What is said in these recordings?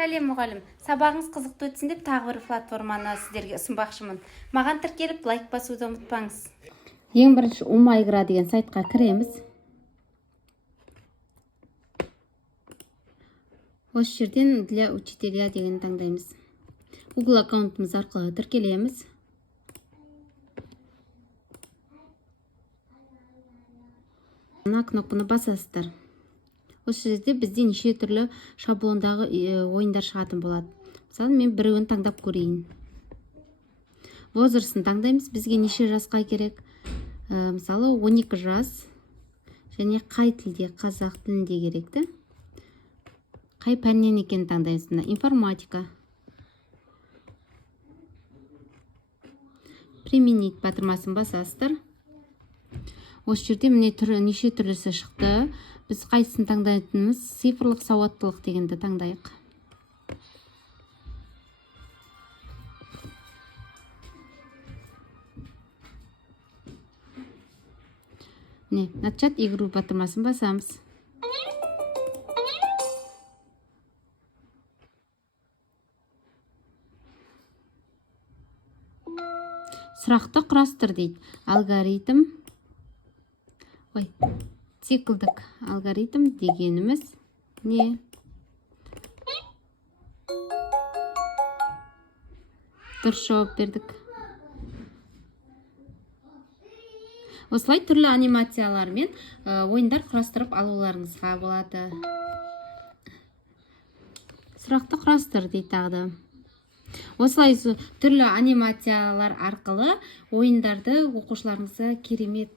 Сәлем мұғалім. Сабағыңыз қызықты өтсін деп тағы бір платформаны сіздерге ұсынбақшымын. Маған тіркеліп лайк басуды ұмытпаңыз. Ең бірінші Умайгра деген сайтқа кіреміз. Осы жерден для учителя деген таңдаймыз. Google аккаунтымыз арқылы тіркелеміз. Мына кнопканы басасыздар. Осы жерде бізде неше түрлі шаблондағы ойындар шығатын болады. Мысалы, мен біреуін таңдап көрейін. Возрасын таңдаймыз. Бізге неше жасқа керек? Мысалы, 12 жас және қай тілде, қазақ тілінде керекті. Қай пәннен екен таңдаймыз. Информатика. Применить батырмасын басасыздар. Осы жерде міне неше түрлісі шықты. Біз қайсысын таңдайтынымыз цифрлық сауаттылық дегенді таңдайық. Начать игру батырмасын басамыз. Сұрақты құрастыр дейді. Алгоритм. Циклдік алгоритм дегеніміз не? Дұрыс жауап бердік. Осылай түрлі анимациялар мен ойындар құрастырып алуларыңызға болады. Сұрақты құрастыр дейді тағы. Осылай түрлі анимациялар арқылы ойындарды оқушыларыңызға керемет.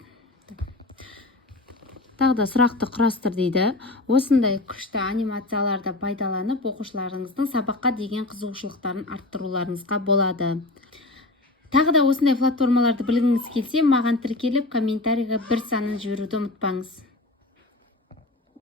Тағы да сұрақты құрастыр дейді. Осындай күшті анимацияларды пайдаланып, оқушыларыңыздың сабаққа деген қызығушылықтарын арттыруларыңызға болады. Тағы да осындай платформаларды білгіңіз келсе, маған тіркеліп, комментарийға бір санын жіберуді ұмытпаңыз.